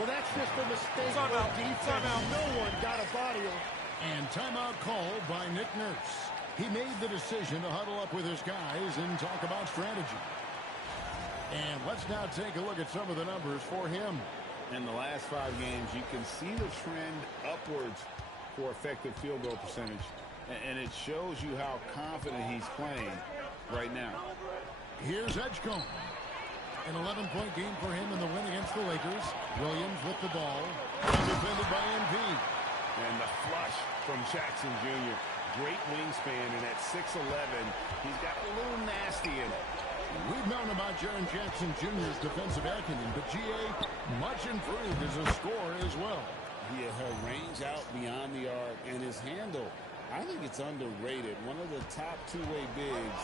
Well, that's just a mistake on defense. No one got a body on. And timeout called by Nick Nurse. He made the decision to huddle up with his guys and talk about strategy. And let's now take a look at some of the numbers for him. In the last 5 games, you can see the trend upwards for effective field goal percentage. And it shows you how confident he's playing right now. Here's Edgecombe. An 11-point game for him in the win against the Lakers. Williams with the ball. Defended by MP. And the flush from Jackson Jr. Great wingspan, and at 6'11", he's got a little nasty in it. We've known about Jaren Jackson Jr.'s defensive acumen, but G.A. much improved as a scorer as well. Yeah, her range out beyond the arc and his handle, I think it's underrated. One of the top two-way bigs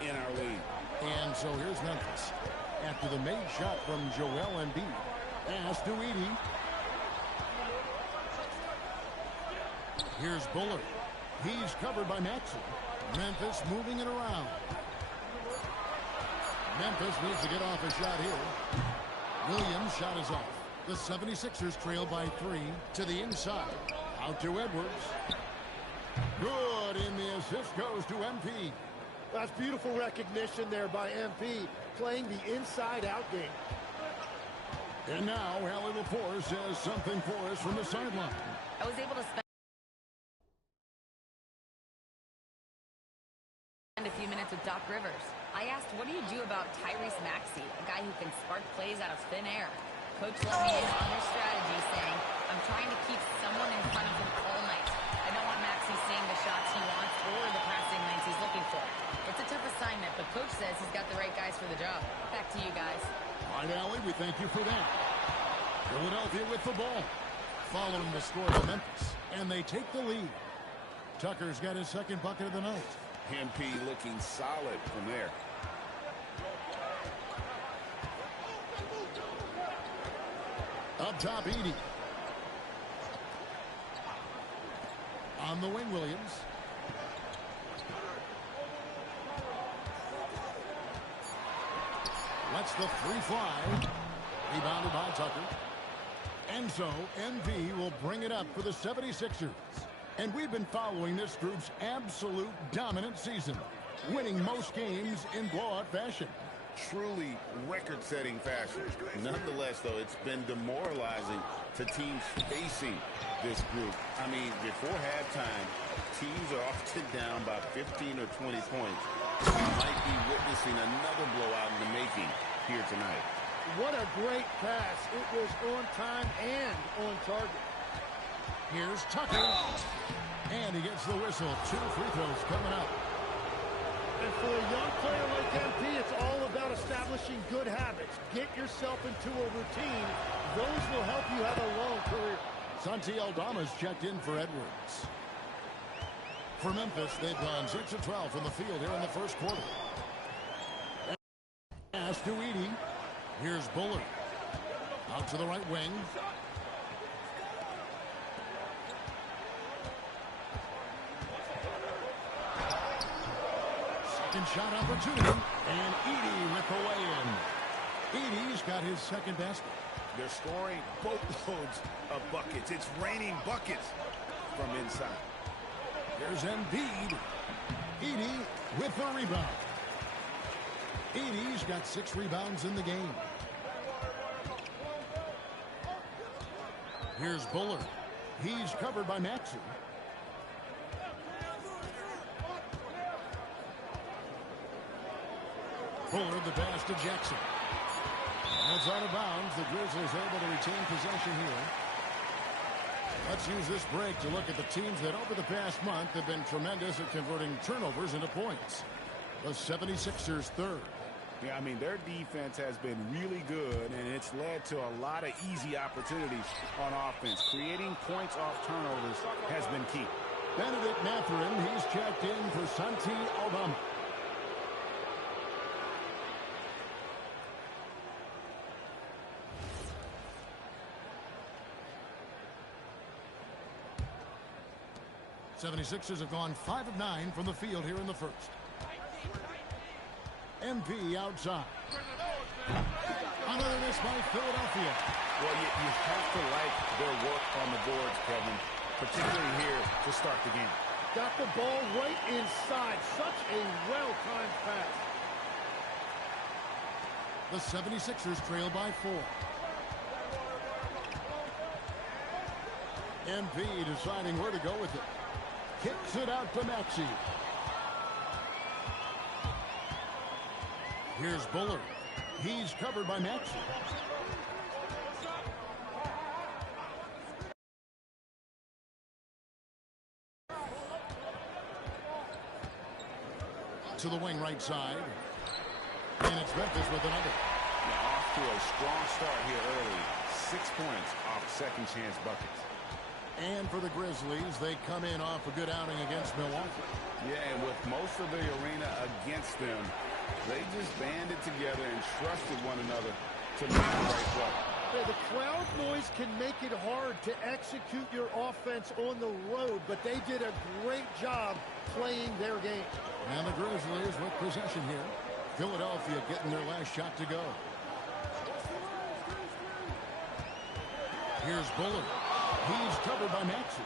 in our league. And so here's Memphis. After the made shot from Joel Embiid. Pass to Edey. Here's Bullard. He's covered by Maxey. Memphis moving it around. Memphis needs to get off a shot here. Williams' shot is off. The 76ers trail by 3 to the inside. Out to Edwards. Good, and the assist goes to MP. That's beautiful recognition there by MP, playing the inside-out game. And now, Allie Lepore says something for us from the sideline. I was able to spend a few minutes with Doc Rivers. I asked, what do you do about Tyrese Maxey, a guy who can spark plays out of thin air? Coach let me in on their strategy, saying, I'm trying to keep someone in front of him all night. I don't want Maxey seeing the shots he wants or the passing lanes he's looking for. It's a tough assignment, but Coach says he's got the right guys for the job. Back to you guys. All right, Allie, we thank you for that. Philadelphia with the ball. Following the score to Memphis, and they take the lead. Tucker's got his second bucket of the night. MP looking solid from there. Up top, Edey. On the wing, Williams. Lets the three fly. Rebounded by Tucker. And so, MV will bring it up for the 76ers. And we've been following this group's absolute dominant season, winning most games in blowout fashion. Truly record-setting fashion. Nonetheless, though, it's been demoralizing to teams facing this group. I mean, before halftime, teams are often down by 15 or 20 points. We might be witnessing another blowout in the making here tonight. What a great pass. It was on time and on target. Here's Tucker. And he gets the whistle. 2 free throws coming up. And for a young player like MP, it's all about establishing good habits. Get yourself into a routine. Those will help you have a long career. Santi Aldama's checked in for Edwards. For Memphis, they've gone 6 of 12 from the field here in the first quarter. Pass to Edey. Here's Bullard. Out to the right wing. Second shot opportunity. And Edey with the lay-in. Edey's got his second basket. They're scoring boatloads of buckets. It's raining buckets from inside. There's Embiid. Edey with the rebound. Edey's got 6 rebounds in the game. Here's Bullard. He's covered by Maxey. Bullard the pass to Jackson. That's out of bounds. The Grizzlies able to retain possession here. Let's use this break to look at the teams that over the past month have been tremendous at converting turnovers into points. The 76ers third. Yeah, I mean, their defense has been really good, and it's led to a lot of easy opportunities on offense. Creating points off turnovers has been key. Benedict Mathurin, he's checked in for Santi Aldama. '76ers have gone 5 of 9 from the field here in the first. MP outside. Another miss by Philadelphia. Well, you have to like their work on the boards, Kevin, particularly here to start the game. Got the ball right inside. Such a well-timed pass. The 76ers trail by 4. MP deciding where to go with it. Kicks it out to Maxey. Here's Bullard. He's covered by Maxey. To the wing right side. And it's Memphis with another. Now off to a strong start here early. 6 points off second chance buckets. And for the Grizzlies, they come in off a good outing against Milwaukee. Yeah, and with most of the arena against them, they just banded together and trusted one another to make the right play. Yeah, the crowd noise can make it hard to execute your offense on the road, but they did a great job playing their game. And the Grizzlies with possession here. Philadelphia getting their last shot to go. Here's Bullard. He's covered by Maxey.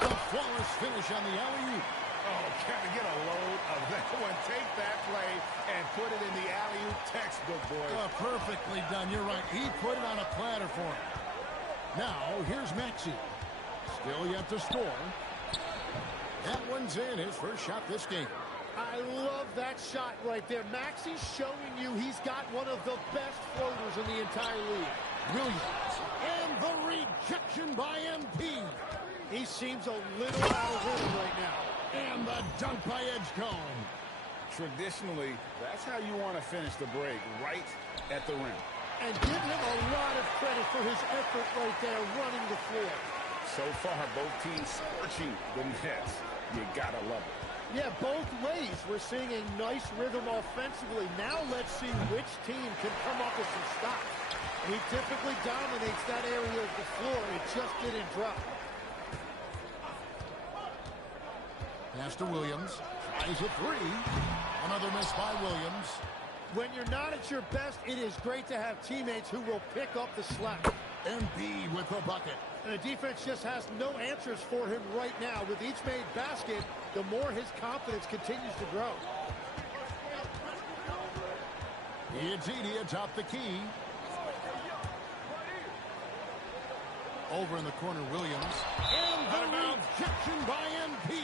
A flawless finish on the alley-oop. Oh, gotta get a load of that one. Take that play and put it in the alley-oop textbook, boys. Oh, perfectly done. You're right. He put it on a platter for him. Now, here's Maxey. Still yet to score. That one's in. His first shot this game. I love that shot right there. Maxey's showing you he's got one of the best floaters in the entire league. Williams. And the rejection by MP. He seems a little out of rhythm right now. And the dunk by Edgecombe. Traditionally, that's how you want to finish the break, right at the rim. And give him a lot of credit for his effort right there running the floor. So far, both teams scorching the nets. You gotta love it. Yeah, both ways. We're seeing a nice rhythm offensively. Now let's see which team can come up with some stops. He typically dominates that area of the floor. It just didn't drop. Pass to Williams. Tries a three. Another miss by Williams. When you're not at your best, it is great to have teammates who will pick up the slack. MP with the bucket. And the defense just has no answers for him right now. With each made basket, the more his confidence continues to grow. It's Edey atop the key. Over in the corner, Williams. And the rejection by MP.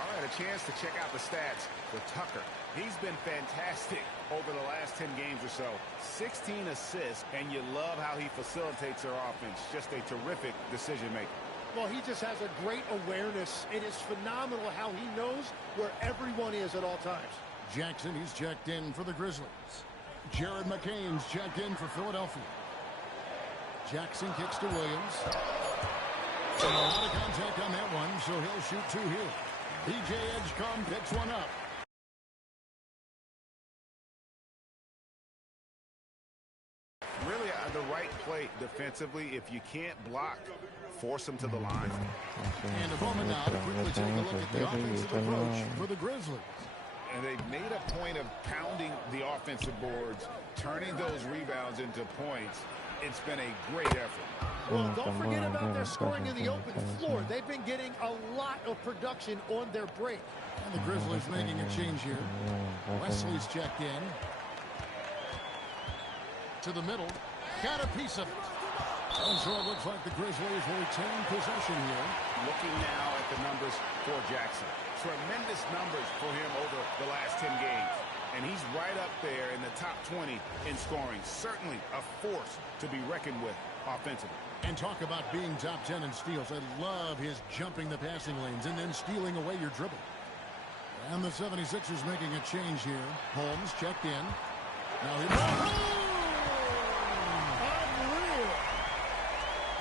All right, a chance to check out the stats for Tucker. He's been fantastic over the last 10 games or so. 16 assists, and you love how he facilitates their offense. Just a terrific decision maker. Well, he just has a great awareness. It is phenomenal how he knows where everyone is at all times. Jackson, he's checked in for the Grizzlies. Jared McCain's checked in for Philadelphia. Jackson kicks to Williams. A lot of contact on that one, so he'll shoot two here. PJ Edgecombe picks one up. Really the right play defensively. If you can't block, force them to the line. And a moment now to quickly take a look at the offensive approach for the Grizzlies. And they've made a point of pounding the offensive boards, turning those rebounds into points. It's been a great effort. Well, don't forget about their scoring in the open floor. They've been getting a lot of production on their break. And the Grizzlies making a change here. Wesley's checked in. To the middle. Got a piece of it. And so it looks like the Grizzlies will retain possession here. Looking now at the numbers for Jackson. Tremendous numbers for him over the last 10 games. And he's right up there in the top 20 in scoring. Certainly a force to be reckoned with offensively. And talk about being top 10 in steals. I love his jumping the passing lanes and then stealing away your dribble. And the 76ers making a change here. Holmes checked in. Now here's Unreal.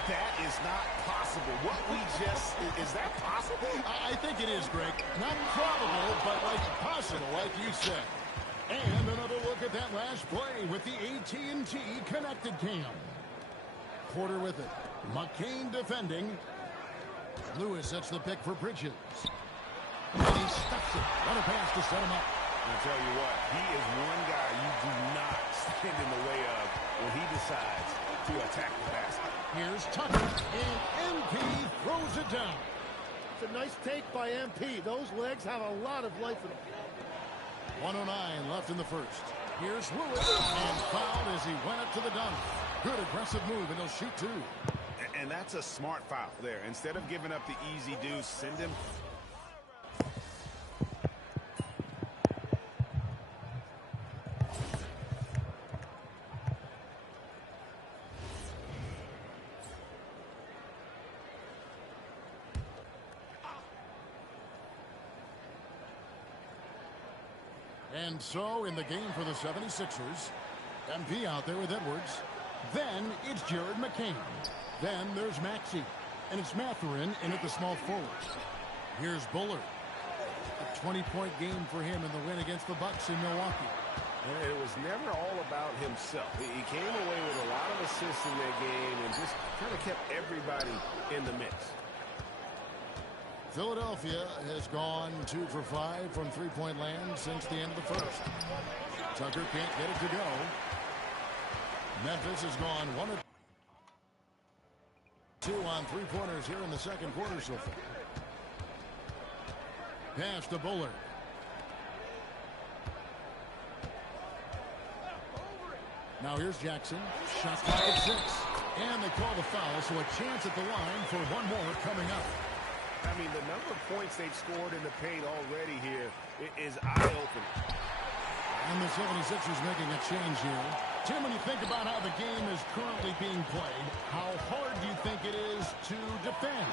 That is not possible. What we just, is that possible? I think it is, Greg. Not probable, but like possible, like you said. And another look at that last play with the AT&T connected cam. Porter with it. McCain defending. Lewis sets the pick for Bridges. And he stuffs it. What a pass to set him up. I'll tell you what, he is one guy you do not stand in the way of when he decides to attack the basket. Here's Tucker, and MP throws it down. It's a nice take by MP. Those legs have a lot of life in them. 1:09 left in the first. Here's Lewis, and fouled as he went up to the dunk. Good aggressive move, and he'll shoot two. And that's a smart foul there. Instead of giving up the easy deuce, send him. And so in the game for the 76ers, MP out there with Edwards. Then it's Jared McCain. Then there's Maxey. And it's Mathurin in at the small forward. Here's Bullard. A 20-point game for him in the win against the Bucks in Milwaukee. And it was never all about himself. He came away with a lot of assists in that game and just kind of kept everybody in the mix. Philadelphia has gone 2 for 5 from three-point land since the end of the first. Tucker can't get it to go. Memphis has gone 1 of 2 on three-pointers here in the second quarter so far. Pass to Bullard. Now here's Jackson. Shot clock at 6. And they call the foul, so a chance at the line for one more coming up. I mean, the number of points they've scored in the paint already here is eye-opening. And the 76ers making a change here. Tim, when you think about how the game is currently being played, how hard do you think it is to defend?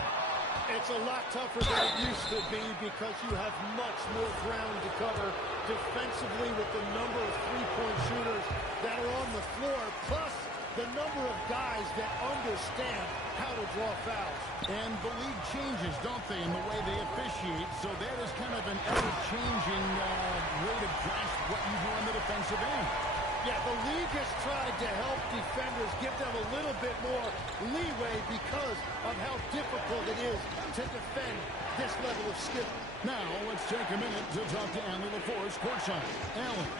It's a lot tougher than it used to be because you have much more ground to cover defensively with the number of three-point shooters that are on the floor, plus the number of guys that understand how to draw fouls. And the league changes, don't they, in the way they officiate, so that is kind of an ever-changing way to grasp what you do on the defensive end. Yeah, the league has tried to help defenders, give them a little bit more leeway because of how difficult it is to defend this level of skill. Now, let's take a minute to talk to Allen LaForce courtside. Allen.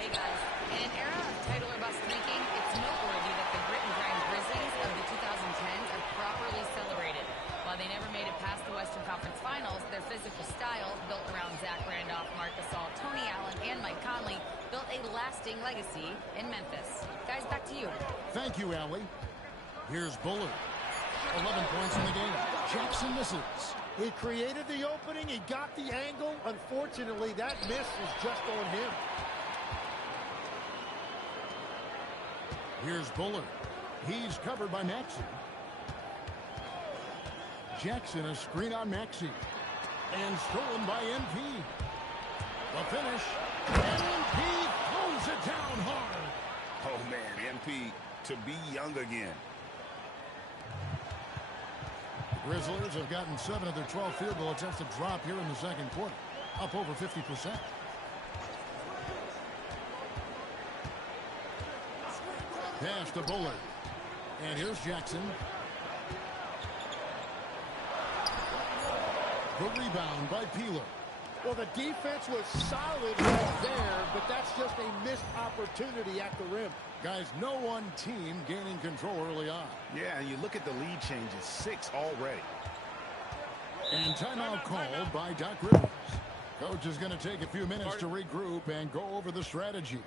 Hey, guys. In an era of title or bust thinking, it's noteworthy that the grit and grind Grizzlies of the 2010s are properly celebrated. While they never made it past the Western Conference Finals, their physical style, built around Zach Randolph, Marc Gasol, Tony Allen, and Mike Conley, built a lasting legacy in Memphis. Guys, back to you. Thank you, Allie. Here's Bullard. 11 points in the game. Jackson misses. He created the opening. He got the angle. Unfortunately, that miss was just on him. Here's Bullard. He's covered by Maxey. Jackson, a screen on Maxey. And stolen by MP. The finish. And MP throws it down hard. Oh, man, MP to be young again. The Grizzlies have gotten 7 of their 12 field goal attempts to drop here in the second quarter. Up over 50%. Pass to Bullard. And here's Jackson. The rebound by Peeler. Well, the defense was solid right there, but that's just a missed opportunity at the rim. Guys, no one team gaining control early on. Yeah, and you look at the lead changes, 6 already. And timeout called by Doc Rivers. Coach is going to take a few minutes to regroup and go over the strategy.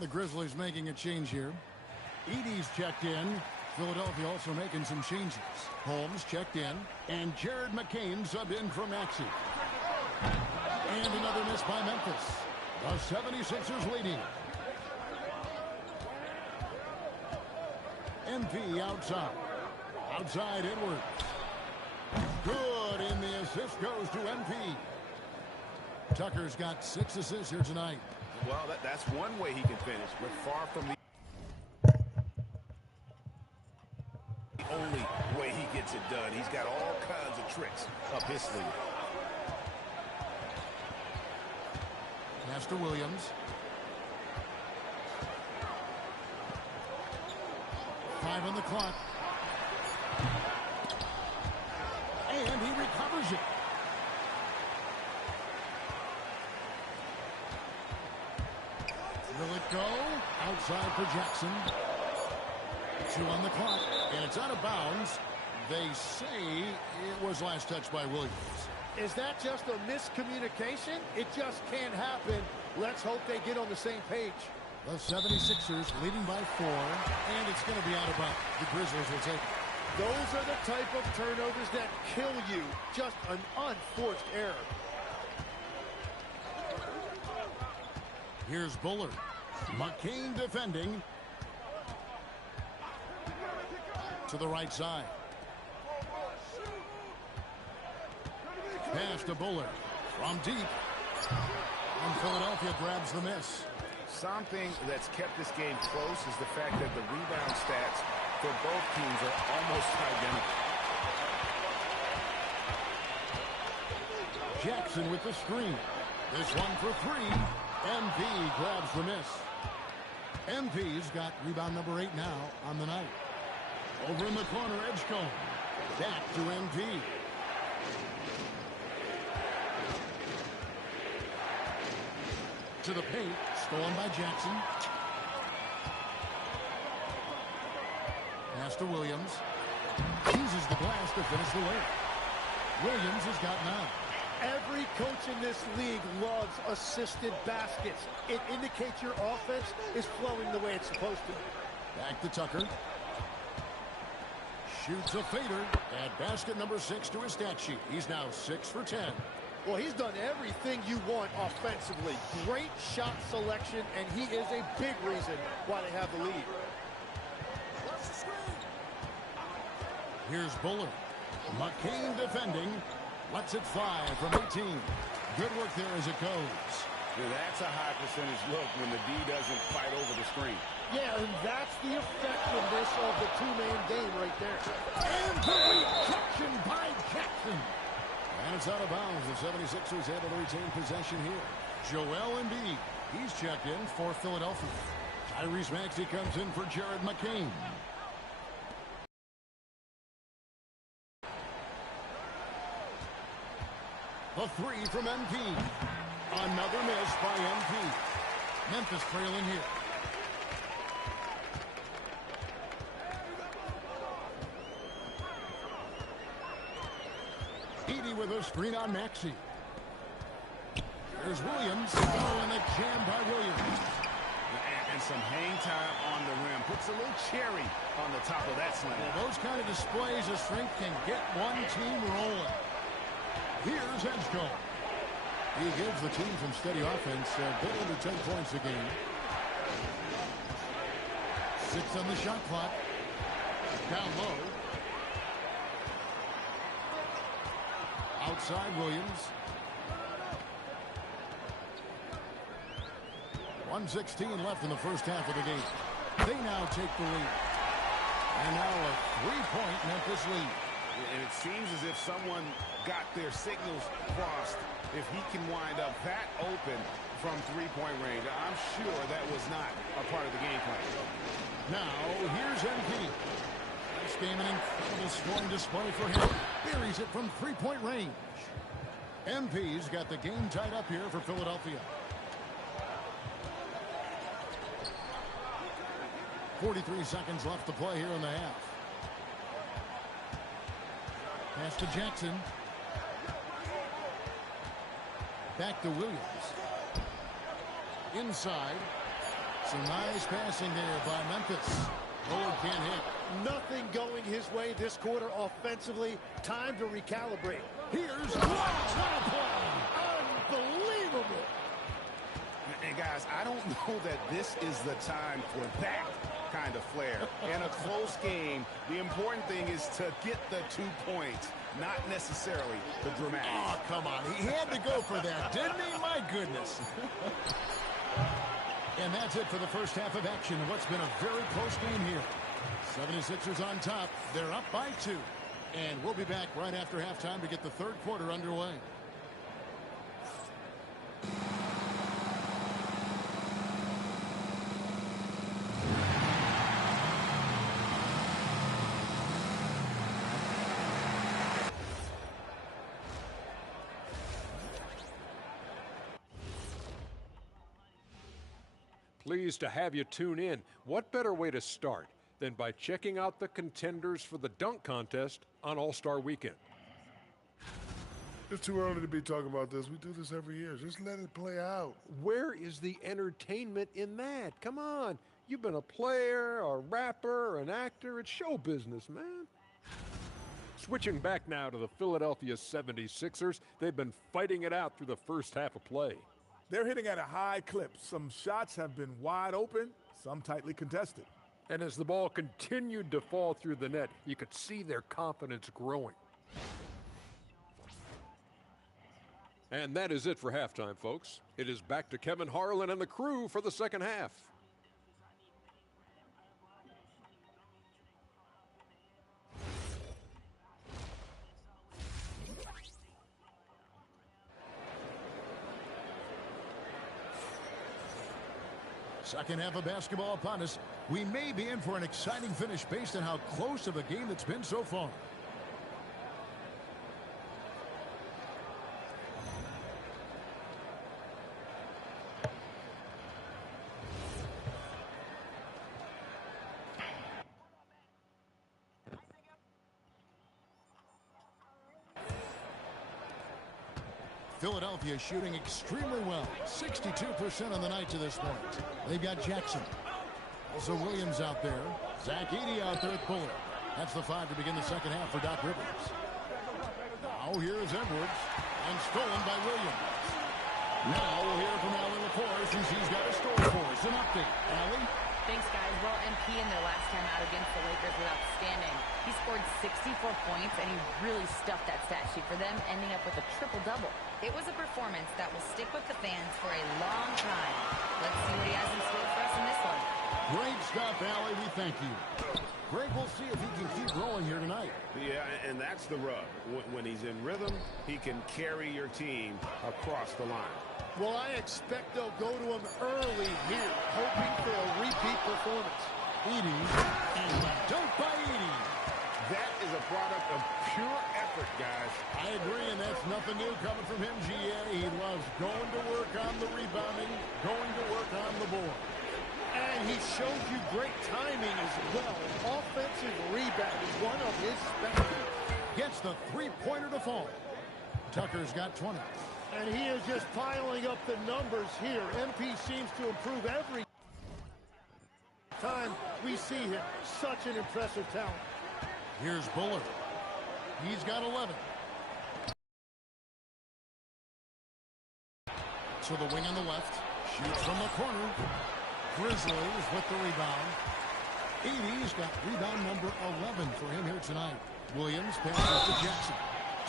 And the Grizzlies making a change here. Edey's checked in. Philadelphia also making some changes. Holmes checked in. And Jared McCain subbed in for Maxey. And another miss by Memphis. The 76ers leading. MP outside. Outside Edwards. Good, and the assist goes to MP. Tucker's got 6 assists here tonight. Well, that's one way he can finish. We're far from the only way he gets it done. He's got all kinds of tricks up his sleeve. Pass to Williams. 5 on the clock. And he recovers it. Will it go? Outside for Jackson. 2 on the clock. And it's out of bounds. They say it was last touched by Williams. Is that just a miscommunication? It just can't happen. Let's hope they get on the same page. The 76ers leading by 4. And it's going to be out of bounds. The Grizzlies will take it. Those are the type of turnovers that kill you. Just an unforced error. Here's Bullard. McCain defending. To the right side. Pass to Bullard. From deep. And Philadelphia grabs the miss. Something that's kept this game close is the fact that the rebound stats for both teams are almost identical. Jackson with the screen. This one for 3. MP grabs the miss. MP's got rebound number 8 now on the night. Over in the corner, Edgecombe. Back to MP. To the paint, stolen by Jackson. Pass to Williams. Uses the glass to finish the layup. Williams has got 9. Every coach in this league loves assisted baskets. It indicates your offense is flowing the way it's supposed to. Back to Tucker. Shoots a fader. Add basket number 6 to his stat sheet. He's now 6 for 10. Well, he's done everything you want offensively. Great shot selection, and he is a big reason why they have the lead. Here's Bullard. McCain defending. Lets it fly from 18. Good work there as it goes. That's a high percentage look when the D doesn't fight over the screen. Yeah, and that's the effectiveness of the two-man game right there. And the rejection by Jackson. And it's out of bounds. The 76ers able to retain possession here. Joel Embiid. He's checked in for Philadelphia. Tyrese Maxey comes in for Jared McCain. The 3 from MP. Another miss by MP. Memphis trailing here. Edey with a screen on Maxey. There's Williams. Oh, and a jam by Williams. And some hang time on the rim. Puts a little cherry on the top of that slam. Well, those kind of displays of strength can get one team rolling. Here's Edgecombe. He gives the team some steady offense. A bit under 10 points a game. 6 on the shot clock. Down low. Outside Williams. 1:16 left in the first half of the game. They now take the lead. And now a 3-point Memphis lead. And it seems as if someone got their signals crossed. If he can wind up that open from three-point range, I'm sure that was not a part of the game plan. Now, here's MP. This game an incredible scoring display for him. Buries it from three-point range. MP's got the game tied up here for Philadelphia. 43 seconds left to play here in the half. Pass to Jackson. Back to Williams. Inside. Some nice passing there by Memphis. Bullard can't hit. Nothing going his way this quarter offensively. Time to recalibrate. Here's what a play! Unbelievable! And guys, I don't know that this is the time for that kind of flair. In a close game, the important thing is to get the 2 points, not necessarily the dramatics. Oh, come on. He had to go for that, didn't he? My goodness. And that's it for the first half of action. What's been a very close game here. 76ers on top. They're up by 2. And we'll be back right after halftime to get the third quarter underway. Pleased to have you tune in. What better way to start than by checking out the contenders for the dunk contest on All-Star Weekend? It's too early to be talking about this. We do this every year. Just let it play out. Where is the entertainment in that? Come on. You've been a player, a rapper, an actor. It's show business, man. Switching back now to the Philadelphia 76ers. They've been fighting it out through the first half of play. They're hitting at a high clip. Some shots have been wide open, some tightly contested. And as the ball continued to fall through the net, you could see their confidence growing. And that is it for halftime, folks. It is back to Kevin Harlan and the crew for the second half. Second half of basketball upon us. We may be in for an exciting finish based on how close of a game it's been so far. Philadelphia shooting extremely well. 62% on the night to this point. They've got Jackson. Also Williams out there. Zach Edey out there at Bullard. That's the 5 to begin the second half for Doc Rivers. Now here's Edwards. And stolen by Williams. Now we'll hear from Allie LaForce since he's got a story for us. An update. Allie? Thanks, guys. Well, MP in their last time out against the Lakers was outstanding. He scored 64 points, and he really stuffed that stat sheet for them, ending up with a triple-double. It was a performance that will stick with the fans for a long time. Let's see what he has in store for us in this one. Great stuff, Allie. We thank you. Greg, we'll see if he can keep rolling here tonight. Yeah, and that's the rub. When he's in rhythm, he can carry your team across the line. Well, I expect they'll go to him early here, hoping for a repeat performance. Edey, and a dunk by Edey. That is a product of pure effort, guys. I agree, and that's nothing new coming from him, GA. He loves going to work on the rebounding, going to work on the board. And he showed you great timing as well. Offensive rebound is one of his specialties. Gets the three-pointer to fall. Tucker's got 20. And he is just piling up the numbers here. MP seems to improve every time we see him. Such an impressive talent. Here's Bullard. He's got 11. To the wing on the left. Shoots from the corner. Grizzlies with the rebound. Edey's got rebound number 11 for him here tonight. Williams passes to Jackson.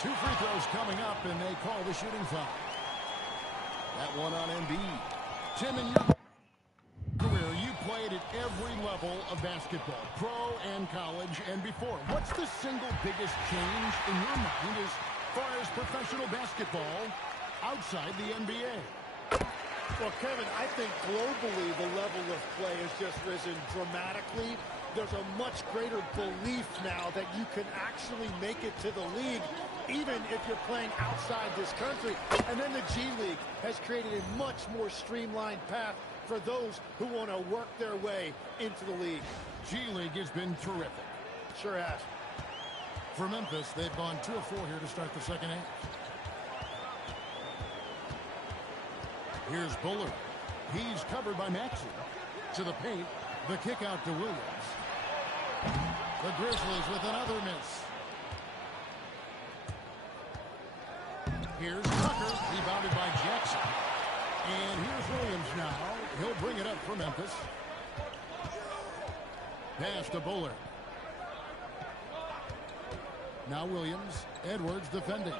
2 free throws coming up, and they call the shooting foul. That one on Embiid. Tim, in your career, you played at every level of basketball, pro and college and before. What's the single biggest change in your mind as far as professional basketball outside the NBA? Well, Kevin, I think globally the level of play has just risen dramatically. There's a much greater belief now that you can actually make it to the league, even if you're playing outside this country. And then the G League has created a much more streamlined path for those who want to work their way into the league. G League has been terrific. Sure has. For Memphis, they've gone 2 of 4 here to start the second half. Here's Bullard. He's covered by Maxey. To the paint. The kick out to Williams. The Grizzlies with another miss. Here's Tucker, rebounded by Jackson. And here's Williams now. He'll bring it up for Memphis. Pass to Bullard. Now Williams. Edwards defending.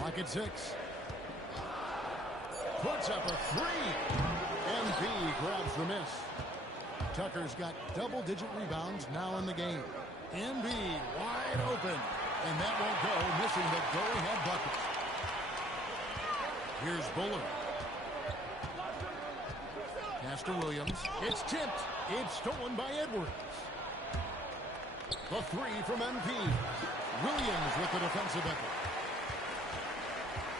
Lock at 6. Puts up a 3. MP grabs the miss. Tucker's got double-digit rebounds now in the game. MB wide open. And that won't go, missing the go-ahead bucket. Here's Bullard. Pass to Williams. It's tipped. It's stolen by Edwards. The 3 from MP. Williams with the defensive effort.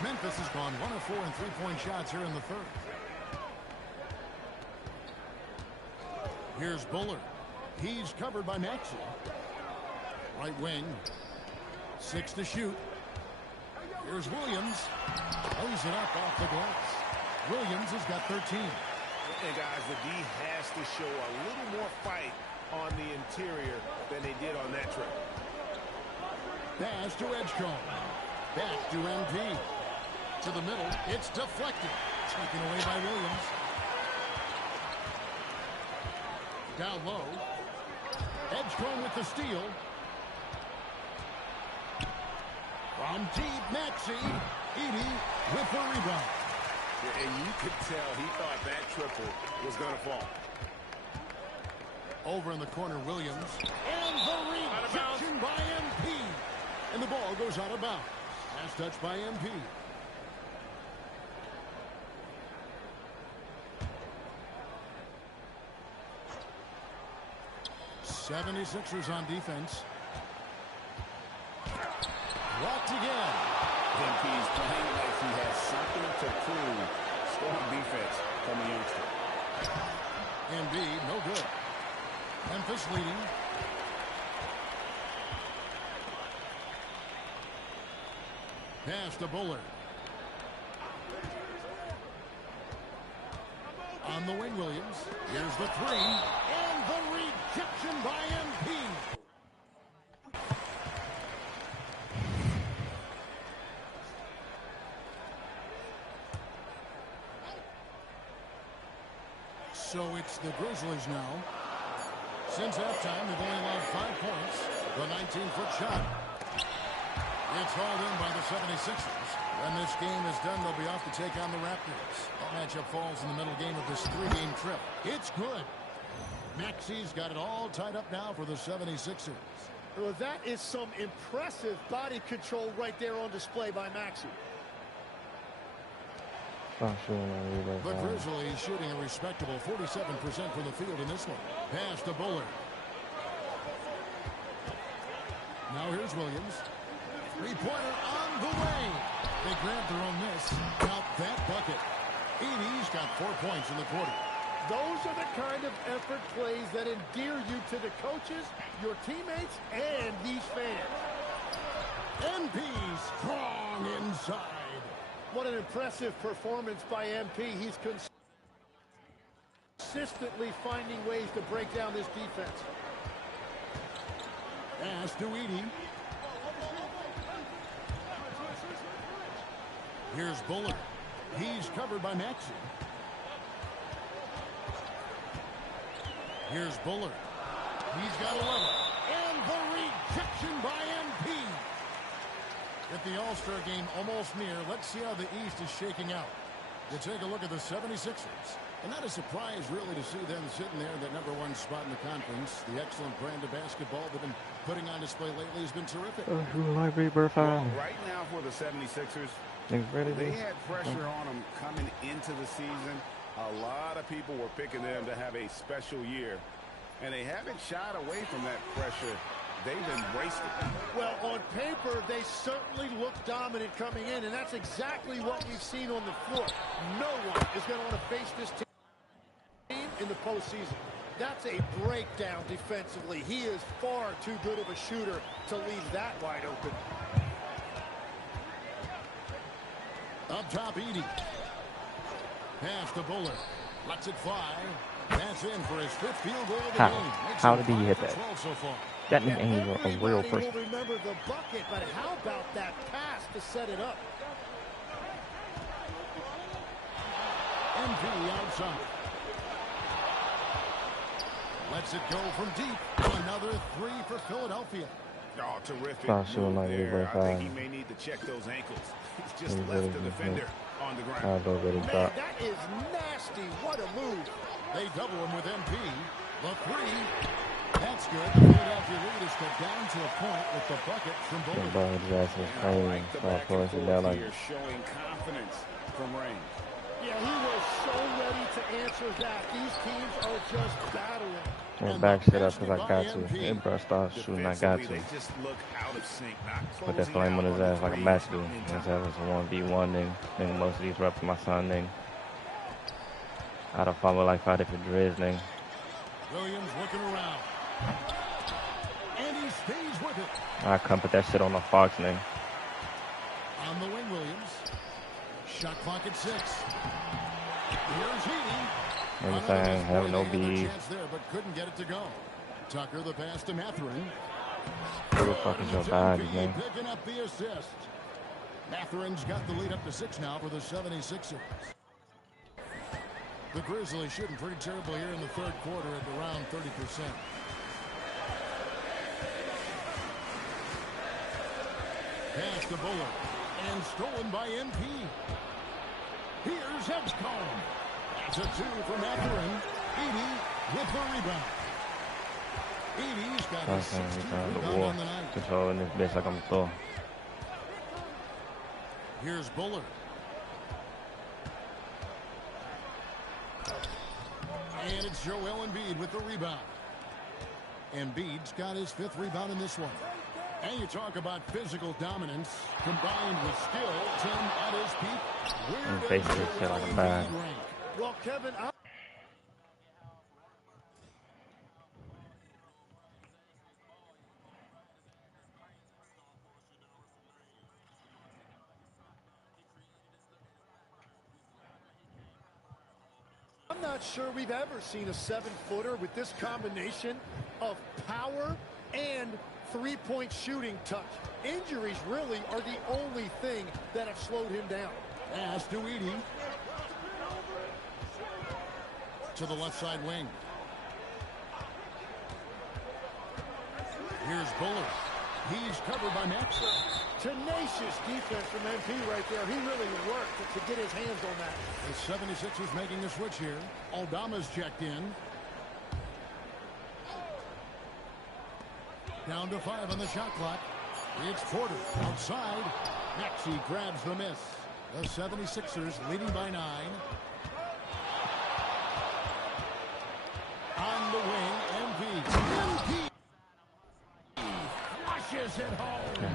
Memphis has gone 1 of 4 in three-point shots here in the third. Here's Bullard. He's covered by Maxey. Right wing. 6 to shoot. Here's Williams. Lays it up off the glass. Williams has got 13. And guys, the D has to show a little more fight on the interior than they did on that trip. Pass to Edgecombe. Back to MP. To the middle. It's deflected. Taken away by Williams. Down low. Edgecombe with the steal. From deep, Maxey. Edey with the rebound. Yeah, and you could tell he thought that triple was going to fall. Over in the corner, Williams. And the rejection by MP. And the ball goes out of bounds. Last touch by MP. '76ers on defense. Blocked again. MP's playing like he has something to prove. Strong defense from the youngster. Embiid, no good. Memphis leading. Pass to Bullard. On the wing, Williams. Here's the 3. And the rejection by MP. So it's the Grizzlies now. Since halftime, they've only allowed 5 points. The 19-foot shot. It's hauled in by the 76ers. When this game is done, they'll be off to take on the Raptors. That matchup falls in the middle game of this 3-game trip. It's good. Maxey's got it all tied up now for the 76ers. Well, that is some impressive body control right there on display by Maxey. The Grizzlies shooting a respectable 47% from the field in this one. Pass to Bullard. Now here's Williams. Three-pointer on the way. They grabbed their own miss. Count that bucket. Edey's got 4 points in the quarter. Those are the kind of effort plays that endear you to the coaches, your teammates, and these fans. MP strong inside. What an impressive performance by MP. He's consistently finding ways to break down this defense. Pass to Edey. Here's Bullard. He's covered by Maxey. Here's Bullard. He's got 11. And the rejection by MP. At the All-Star game almost near, let's see how the East is shaking out. You take a look at the 76ers. And not a surprise, really, to see them sitting there in that #1 spot in the conference. The excellent brand of basketball they've been putting on display lately has been terrific. Well, right now for the 76ers, they had pressure on them coming into the season. A lot of people were picking them to have a special year. And they haven't shied away from that pressure. They've embraced it. Well, on paper, they certainly look dominant coming in, and that's exactly what we've seen on the floor. No one is going to want to face this team in the postseason. That's a breakdown defensively. He is far too good of a shooter to leave that wide open. Up top, Edey. Pass to Bullard. Lets it fly. That's in for his 5th field goal of the How? game. Makes How it did he hit 5 that? for 12 so far. That nigga ain't even a real Everybody person. will remember the bucket, but how about that pass to set it up? MP outside. Lets it go from deep. Another 3 for Philadelphia. Oh, terrific Start shooting move like there. I think he 8.5. may need to check those ankles. He's just He left really the just defender on the ground. I'll go get his Man, drop. that is nasty. What a move. They double him with MP. The 3. That's good. The Philadelphia lead is cut down to a point with the bucket from That Bullard. ball his ass was I crazy. like the Start back and pulling shit down forth like here, showing confidence from range. Yeah, he was so ready to answer that. These teams are just battling. and back shit up because I got to. And bro start shooting, I got to. They just look out of sync, not Put that closing flame on out his the ass like a threes match do. in Let's time. have us a 1v1 then. Nigga, most of these reps my son nigga. I'd have followed like 5 different dreads nigga. Williams looking around. And he stays with it. I come put that shit on the Fox nigga. On the wing, Williams. Shot clock at 6. Here's Heaney. Nigga saying, have no beat. Chance there, but couldn't get it to go. Tucker the pass to Mathurin. Who the fuck is your body, MP man? picking up the assist. Mathurin's got the lead up to 6 now for the 76ers. The Grizzlies shooting pretty terrible here in the 3rd quarter at around 30%. Pass to Bullard. And stolen by MP. Here's Edgecombe. That's a 2 for Mathurin. Edey with the rebound. Edey's got his Fucking 16th the rebound wall. on the night. Controlling this bitch like I'm a Thor. Here's Bullard. And it's Joel Embiid with the rebound. Embiid's got his 5th rebound in this one. And you talk about physical dominance combined with skill. Tim at his peak. Where And does basically Joel shit like a Embiid bad. rank? Well, Kevin, I'm not sure we've ever seen a 7-footer with this combination of power and three-point shooting touch. Injuries really are the only thing that have slowed him down. Pass to Edey. To the left side wing. Here's Bullard. He's covered by Maxey. Tenacious defense from MP right there. He really worked to get his hands on that. The 76ers making the switch here. Aldama's checked in. Down to 5 on the shot clock. It's Porter outside. Maxey grabs the miss. The 76ers leading by 9. On the wing, MP. Flushes it home.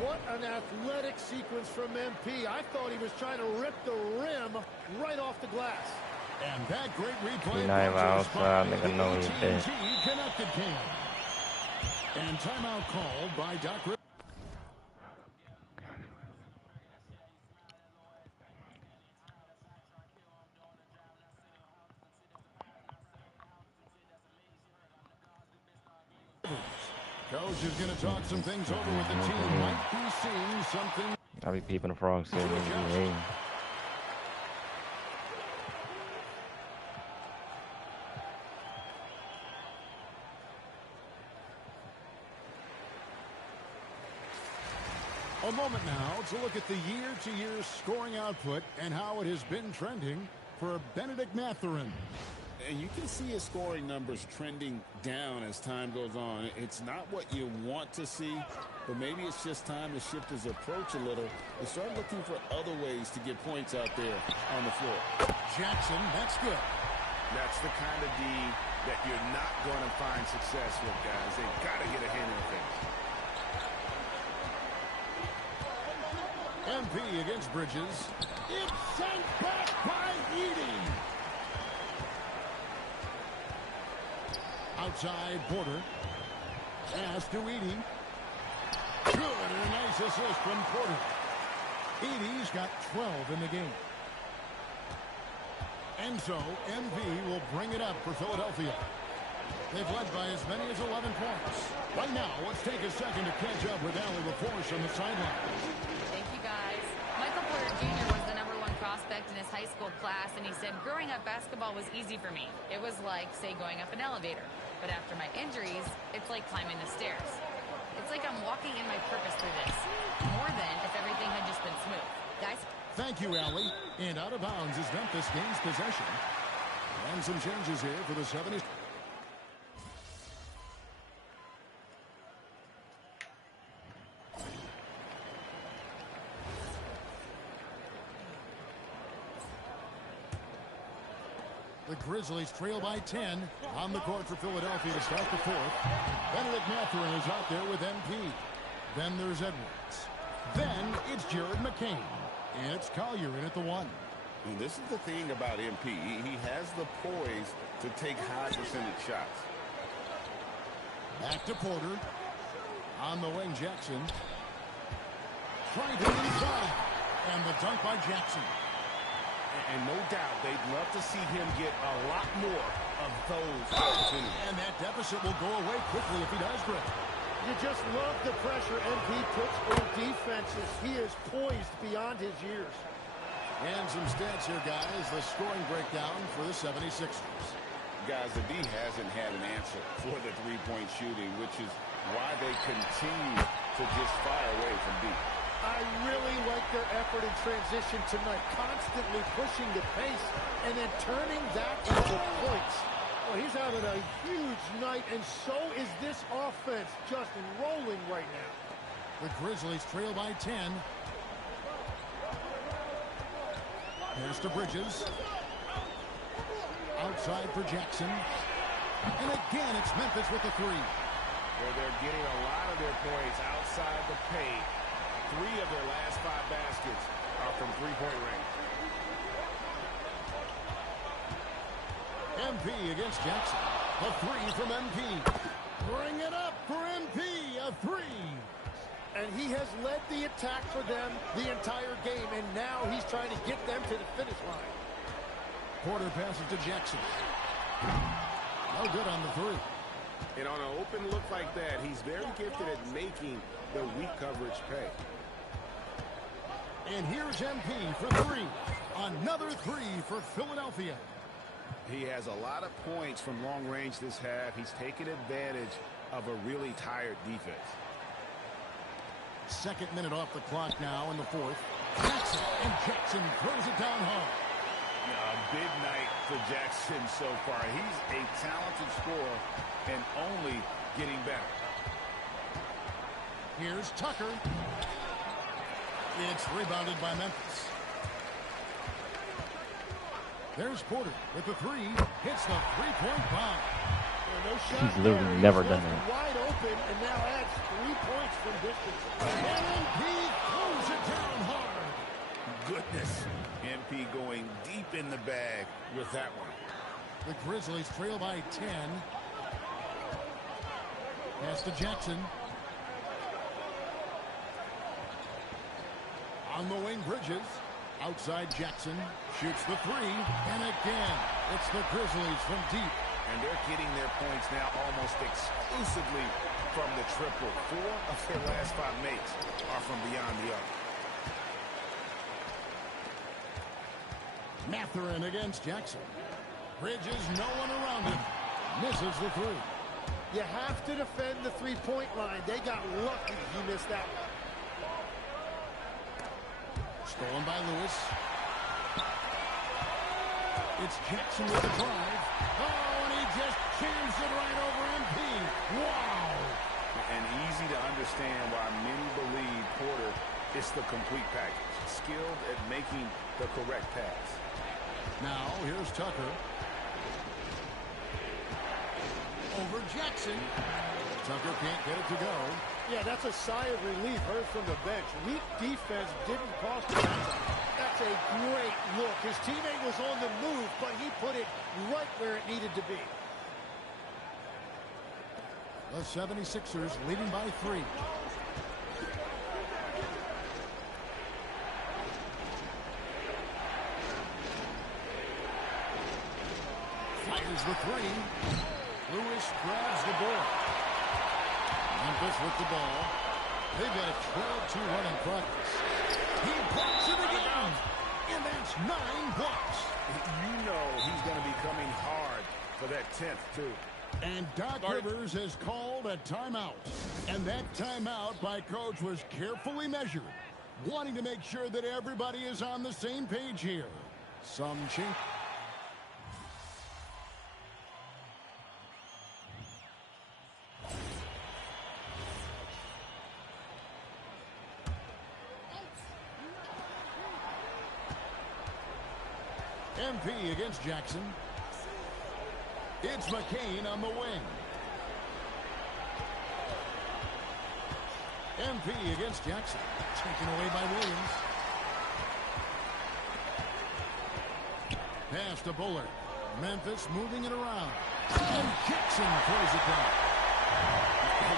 What an athletic sequence from MP. I thought he was trying to rip the rim right off the glass. And that great replay. He not even outside, nigga know he's dead. AT&T connected cam. And timeout called by Doc Rivers. Coach is going to talk some things over with the team. Might be seeing something. I be peeping the frog sitting in the game. A moment now to look at the year-to-year scoring output and how it has been trending for Benedict Mathurin. And you can see his scoring numbers trending down as time goes on. It's not what you want to see, but maybe it's just time to shift his approach a little and start looking for other ways to get points out there on the floor. Jackson, that's good. That's the kind of D that you're not going to find success with, guys. They've got to get a hand in things. MP against Bridges. It's sent back by Edey. Outside Porter. Pass to Edey. Good, and a nice assist from Porter. Edey's got 12 in the game. And so MV will bring it up for Philadelphia. They've led by as many as 11 points. Right now, let's take a second to catch up with Allie LaForce on the sideline. Thank you, guys. Michael Porter Jr. was the #1 prospect in his high school class, and he said, growing up, basketball was easy for me. It was like, say, going up an elevator. But after my injuries, it's like climbing the stairs. It's like I'm walking in my purpose through this, more than if everything had just been smooth. Guys? Thank you, Allie. And out of bounds as Memphis gains possession. And some changes here for the 70s. The Grizzlies trail by 10 on the court for Philadelphia to start the fourth. Benedict Mathurin is out there with MP. Then there's Edwards. Then it's Jared McCain. And it's Collier in at the 1. And this is the thing about MP. He has the poise to take high percentage shots. Back to Porter. On the wing, Jackson. Trying to inside. And the dunk by Jackson. And no doubt, they'd love to see him get a lot more of those opportunities. And that deficit will go away quickly if he does, Greg. You just love the pressure MP puts on defenses. He is poised beyond his years. And some stats here, guys. The scoring breakdown for the 76ers. Guys, the D hasn't had an answer for the three-point shooting, which is why they continue to just fire away from deep. I really like their effort in transition tonight, constantly pushing the pace and then turning that into points. Well, he's having a huge night, and so is this offense, just rolling right now. The Grizzlies trail by 10. Here's to Bridges. Outside for Jackson. And again, it's Memphis with the 3. Where they're getting a lot of their points outside the paint. 3 of their last 5 baskets are from three-point range. MP against Jackson. A 3 from MP. Bring it up for MP. A 3. And he has led the attack for them the entire game, and now he's trying to get them to the finish line. Porter passes to Jackson. No good on the 3. And on an open look like that, he's very gifted at making the weak coverage pay. And here's MP for 3. Another 3 for Philadelphia. He has a lot of points from long range this half. He's taken advantage of a really tired defense. Second minute off the clock now in the 4th. Jackson, and Jackson throws it down hard. A big night for Jackson so far. He's a talented scorer and only getting better. Here's Tucker. It's rebounded by Memphis. There's Porter with the 3. Hits the three-point bomb. No shot. He's literally never done that. Wide open and now adds 3 points from distance. And he throws it down hard. Goodness. MP going deep in the bag with that one. The Grizzlies trail by 10. Pass to Jackson. On the wing, Bridges. Outside Jackson. Shoots the 3. And again, it's the Grizzlies from deep. And they're getting their points now almost exclusively from the triple. 4 of their last 5 makes are from beyond the arc. Mathurin against Jackson. Bridges, no one around him. Misses the 3. You have to defend the three-point line. They got lucky he missed that one. Stolen by Lewis. It's Jackson with the drive. Oh, and he just jams it right over MP. Wow. And easy to understand why many believe Porter is the complete package. Skilled at making the correct pass. Now, here's Tucker. Over Jackson. Tucker can't get it to go. Yeah, that's a sigh of relief heard from the bench. Weak defense didn't cost him. That's a great look. His teammate was on the move, but he put it right where it needed to be. The 76ers leading by 3. misses the three. Lewis grabs the ball. Memphis with the ball. They've got a 12-2 run in progress. He blocks it again. And that's 9 blocks. You know he's going to be coming hard for that 10th, too. And Doc Rivers has called a timeout. And that timeout by Coach was carefully measured, wanting to make sure that everybody is on the same page here. Some chink. MP against Jackson. It's McCain on the wing. MP against Jackson. Taken away by Williams. Pass to Bullard. Memphis moving it around. And Jackson throws it down.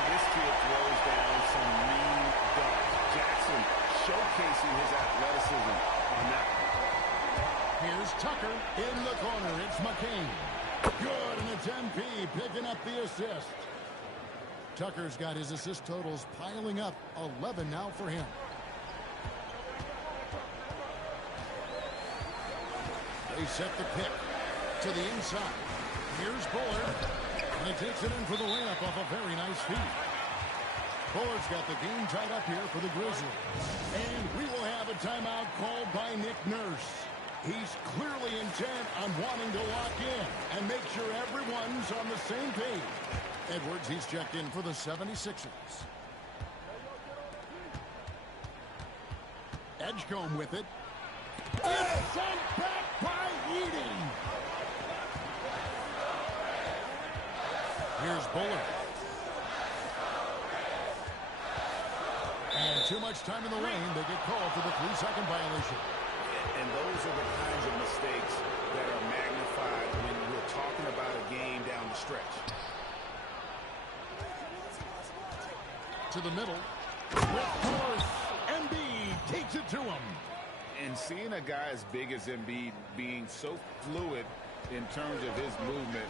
This kid throws down some mean dunks. Jackson showcasing his athleticism on that one. Here's Tucker in the corner. It's McCain. Good, and it's MP picking up the assist. Tucker's got his assist totals piling up. 11 now for him. They set the pick to the inside. Here's Bullard. And he takes it in for the layup off a very nice feed. Bullard's got the game tied up here for the Grizzlies. And we will have a timeout called by Nick Nurse. He's clearly intent on wanting to lock in and make sure everyone's on the same page. Edwards, he's checked in for the 76ers. Edgecombe with it. It's sent back by Edey. Here's Bullard. And too much time in the lane. They get called for the 3-second violation. And those are the kinds of mistakes that are magnified when we're talking about a game down the stretch. To the middle. With force, Embiid takes it to him. And seeing a guy as big as Embiid being so fluid in terms of his movement,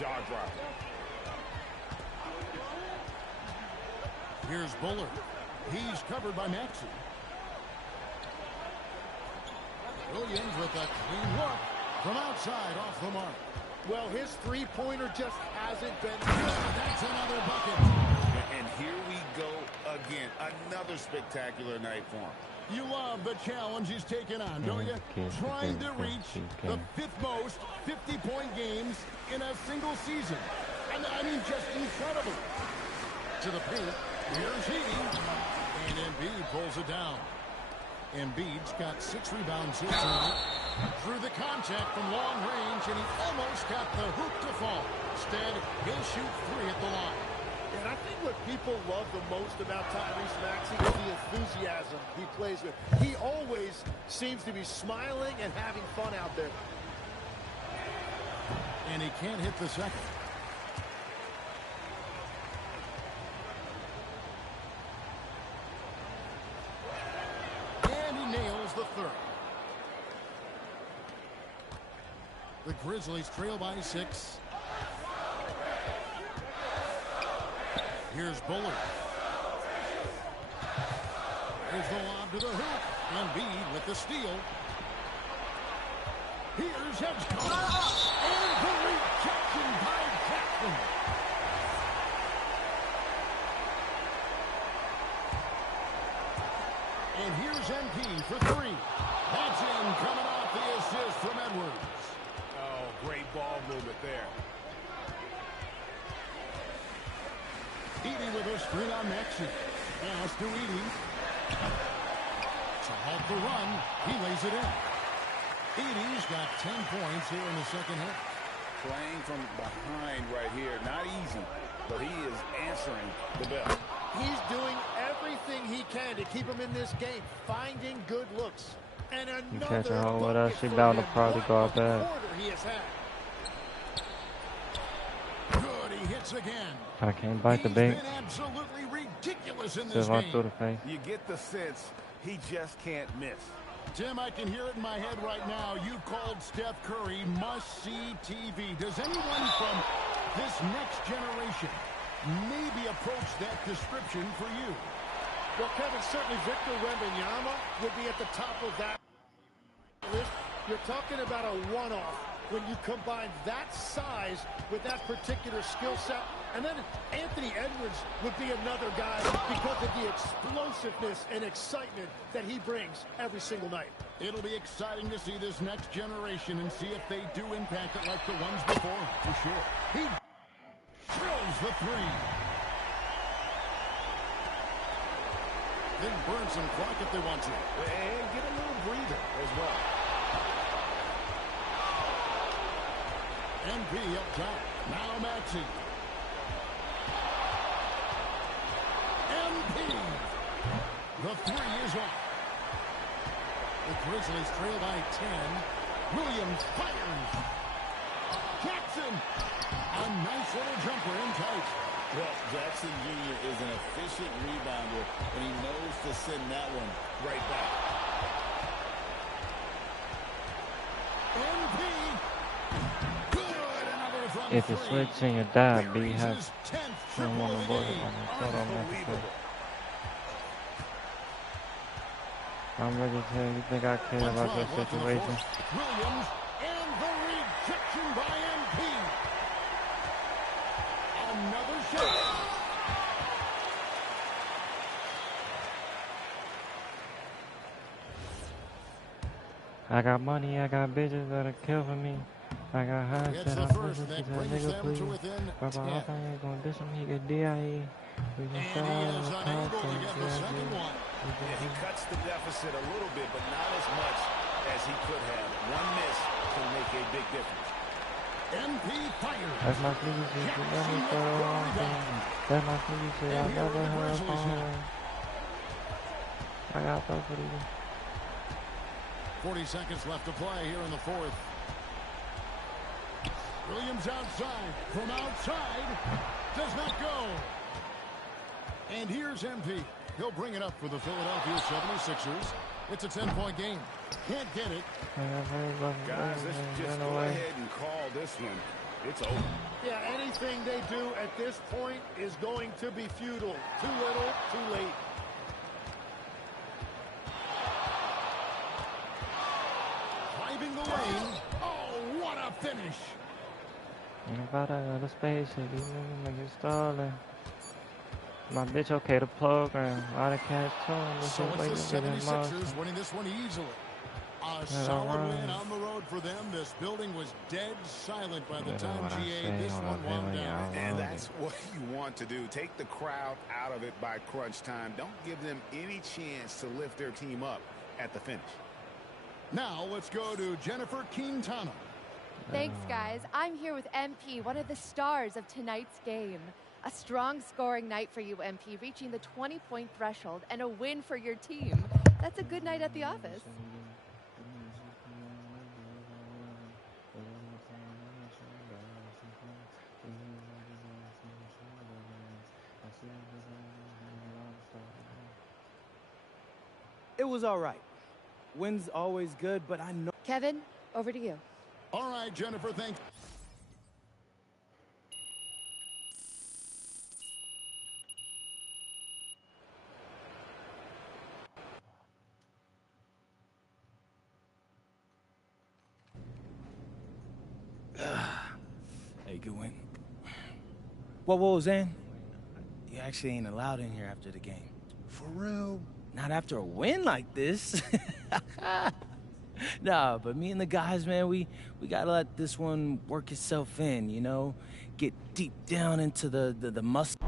jaw-dropping. Here's Bullard. He's covered by Maxey. Williams with a clean look from outside off the mark. Well, his three-pointer just hasn't been good. That's another bucket. And here we go again. Another spectacular night for him. You love the challenge he's taken on, don't you? Trying to reach the 5th most 50-point games in a single season. And I mean, just incredible. To the paint. Here's Edey. And Embiid pulls it down. Embiid's got 6 rebounds here tonight. Through the contact from long range, and he almost got the hoop to fall. Instead, he'll shoot 3 at the line. And I think what people love the most about Tyrese Maxey is the enthusiasm he plays with. He always seems to be smiling and having fun out there. And he can't hit the second. And he nails the third. The Grizzlies trail by 6. Here's Bullard. Here's the lob to the hoop. Embiid with the steal. Here's Edgecombe. And the rejection by Jackson. And here's MP for 3. That's in, coming off the assist from Edwards. Oh, great ball movement there. Edey with a screen on Maxey. Pass to Edey. To halt the run, he lays it in. Edey's got 10 points here in the second half. Playing from behind right here. Not easy, but he is answering the bell. He's doing everything he can to keep him in this game, finding good looks. And You catch another a hold with bucket us, she for bound to him. probably What go a out bad. quarter he has had. Good, he hits again. I can't bite the He's bait. been absolutely ridiculous in this Just went game. through the face. You get the sense he just can't miss. Tim, I can hear it in my head right now. You called Steph Curry must-see TV. Does anyone from this next generation maybe approach that description for you? Well, Kevin, certainly Victor Wembanyama would be at the top of that list. You're talking about a one-off when you combine that size with that particular skill set. And then Anthony Edwards would be another guy because of the explosiveness and excitement that he brings every single night. It'll be exciting to see this next generation and see if they do impact it like the ones before, for sure. He drills the three. Then burn some clock if they want to. And get a little breather as well. MP up top. Now Maxey. MP. The three is off. The Grizzlies trail by 10. Williams fires. Jackson. A nice little jumper in tight. Well, Jackson Jr. is an efficient rebounder, and he knows to send that one right back. MP. Good. Another from If you three. switch and you die, B Buries has his 10th someone triple on of the the board. game. Unbelievable. I'm ready to tell you, you think I care about your situation? Williams and the rejection by MP. Another shot. I got money, I got bitches that'll kill for me. I got high It's shit, the I'm first pushing to that that brings nigga, them please. to within Papa, 10. I ain't gonna diss him, he get DIE. We can And shut he out is of the unable to conference, get the second one. Yeah, he cuts the deficit a little bit, but not as much as he could have. One miss can make a big difference. MP fires. That's my sleepy shit, you let me throw on thing. That's my sleepy shit, I And here never are the heard Grizzlies from now. I got those for these. 40 seconds left to play here in the fourth. Williams outside. From outside. Does not go. And here's MP. He'll bring it up for the Philadelphia 76ers. It's a 10-point game. Can't get it. Guys, let's just go ahead and call this one. It's over. Yeah, anything they do at this point is going to be futile. Too little, too late. Driving the lane. Oh, what a finish. About the spaceship, you know, like it's stalling. My bitch okay to program. A lot of cash tone. So it's the 76ers winning this one easily. A solid win on the road for them. This building was dead silent by the time GA this one wound down. And that's what you want to do. Take the crowd out of it by crunch time. Don't give them any chance to lift their team up at the finish. Now let's go to Jennifer Quintana. Thanks, guys. I'm here with MP, one of the stars of tonight's game. A strong scoring night for you, MP, reaching the 20-point threshold and a win for your team. That's a good night at the office. It was all right. Win's always good, but I know... Kevin, over to you. All right, Jennifer, thanks. Hey, good win. What was in? You actually ain't allowed in here after the game. For real? Not after a win like this. Nah, but me and the guys, man, we gotta let this one work itself in, you know? Get deep down into the muscle.